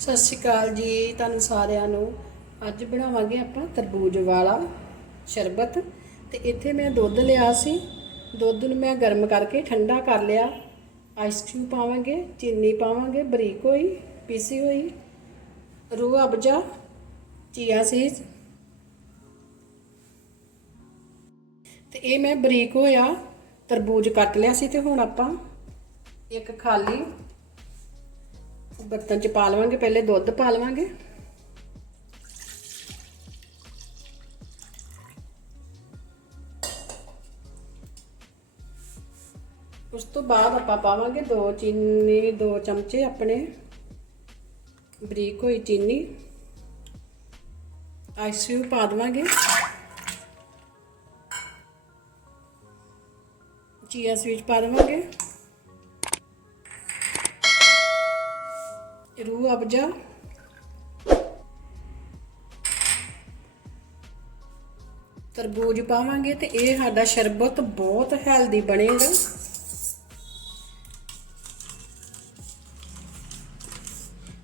ਸਤਿ ਸ਼੍ਰੀ ਅਕਾਲ ਜੀ ਤੁਹਾਨੂੰ ਸਾਰਿਆਂ ਨੂੰ। ਅੱਜ ਬਣਾਵਾਂਗੇ ਆਪਾਂ ਤਰਬੂਜ ਵਾਲਾ ਸ਼ਰਬਤ। ਤੇ ਇੱਥੇ ਮੈਂ ਦੁੱਧ ਲਿਆ ਸੀ। ਦੁੱਧ ਨੂੰ ਮੈਂ ਗਰਮ ਕਰਕੇ ਠੰਡਾ ਕਰ ਲਿਆ। ਆਈਸ ਕਿਊਬ ਪਾਵਾਂਗੇ, ਚੀਨੀ ਪਾਵਾਂਗੇ, ਬਰੀਕ ਹੋਈ, ਪੀਸੀ ਹੋਈ। ਰੂਹ ਅਬਜਾ ਚੀਆ ਸੀਡ ਤੇ ਇਹ ਮੈਂ ਬਰੀਕ ਹੋਇਆ ਤਰਬੂਜ ਕੱਟ ਲਿਆ ਸੀ ਤੇ ਹੁਣ ਆਪਾਂ ਇੱਕ ਖਾਲੀ ਬਰਤਨ ਚ ਪਾ ਲਵਾਂਗੇ, ਪਹਿਲੇ ਦੁੱਧ ਪਾ ਲਵਾਂਗੇ। ਉਸ ਤੋਂ ਬਾਅਦ ਆਪਾਂ ਪਾਵਾਂਗੇ ਦੋ ਚੀਨੀ, ਦੋ ਚਮਚੇ ਆਪਣੇ ਬਰੀਕ ਹੋਈ ਚੀਨੀ। ਆਈਸ ਕਿਊਬ ਪਾ ਦਵਾਂਗੇ। ਚੀਆ ਸਵੀਟ ਪਾ ਦਵਾਂਗੇ। ਰੂਹ ਅਬਜਾ ਤਰਬੂਜ ਪਾਵਾਂਗੇ ਤੇ ਇਹ ਸਾਡਾ ਸ਼ਰਬਤ ਬਹੁਤ ਹੈਲਦੀ ਬਣੇਗਾ।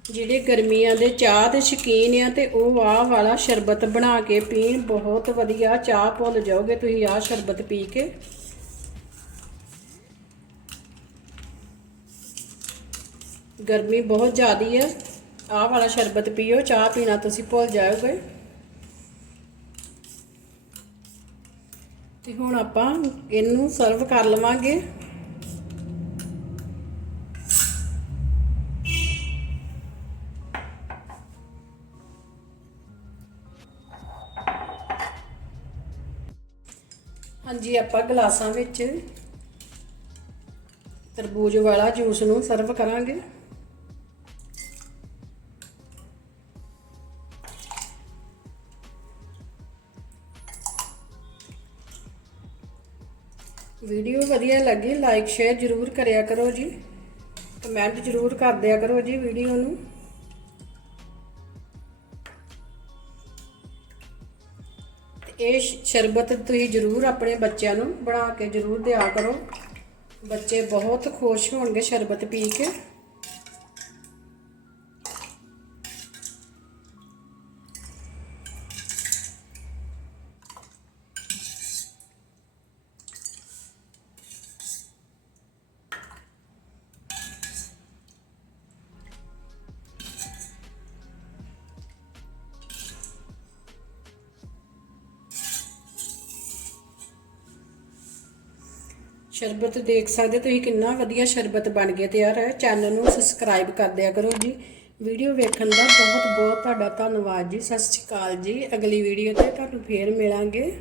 ਜਿਹੜੇ ਗਰਮੀਆਂ ਦੇ ਚਾਹ ਦੇ ਸ਼ੌਕੀਨ ਆ ਤੇ ਉਹ ਆਹ ਵਾਲਾ ਸ਼ਰਬਤ ਬਣਾ ਕੇ ਪੀਣ, ਬਹੁਤ ਵਧੀਆ। ਚਾਹ ਭੁੱਲ ਜਾਓਗੇ ਤੁਸੀਂ ਆਹ ਸ਼ਰਬਤ ਪੀ ਕੇ। ਗਰਮੀ ਬਹੁਤ ਜ਼ਿਆਦੀ ਹੈ ਆਹ ਵਾਲਾ ਸ਼ਰਬਤ ਪੀਓ, ਚਾਹ ਪੀਣਾ ਤੁਸੀਂ ਭੁੱਲ ਜਾਓਗੇ ਤੇ ਹੁਣ ਆਪਾਂ ਇਹਨੂੰ ਸਰਵ ਕਰ ਲਵਾਂਗੇ। ਹਾਂਜੀ, ਆਪਾਂ ਗਲਾਸਾਂ ਵਿੱਚ ਤਰਬੂਜ ਵਾਲਾ ਜੂਸ ਨੂੰ ਸਰਵ ਕਰਾਂਗੇ। ਵੀਡੀਓ ਵਧੀਆ ਲੱਗੀ ਲਾਈਕ ਸ਼ੇਅਰ ਜਰੂਰ ਕਰਿਆ ਕਰੋ ਜੀ। ਕਮੈਂਟ ਜਰੂਰ ਕਰ ਦਿਆ ਕਰੋ ਜੀ ਵੀਡੀਓ ਨੂੰ। ਇਹ ਸ਼ਰਬਤ ਤੁਸੀਂ ਜਰੂਰ ਆਪਣੇ ਬੱਚਿਆਂ ਨੂੰ ਬਣਾ ਕੇ ਜਰੂਰ ਦਿਆ ਕਰੋ। ਬੱਚੇ ਬਹੁਤ ਖੁਸ਼ ਹੋਣਗੇ ਸ਼ਰਬਤ ਪੀ ਕੇ। ਸ਼ਰਬਤ ਦੇਖ ਸਕਦੇ ਤੁਸੀਂ ਕਿੰਨਾ ਵਧੀਆ ਸ਼ਰਬਤ ਬਣ ਗਿਆ ਤਿਆਰ ਹੈ ਚੈਨਲ ਨੂੰ ਸਬਸਕ੍ਰਾਈਬ ਕਰ ਦਿਆ ਕਰੋ ਜੀ। ਵੀਡੀਓ ਵੇਖਣ ਦਾ ਬਹੁਤ ਬਹੁਤ ਤੁਹਾਡਾ ਧੰਨਵਾਦ ਜੀ। ਸਤਿ ਸ਼੍ਰੀ ਅਕਾਲ ਜੀ। ਅਗਲੀ ਵੀਡੀਓ ਤੇ ਤੁਹਾਨੂੰ ਫੇਰ ਮਿਲਾਂਗੇ।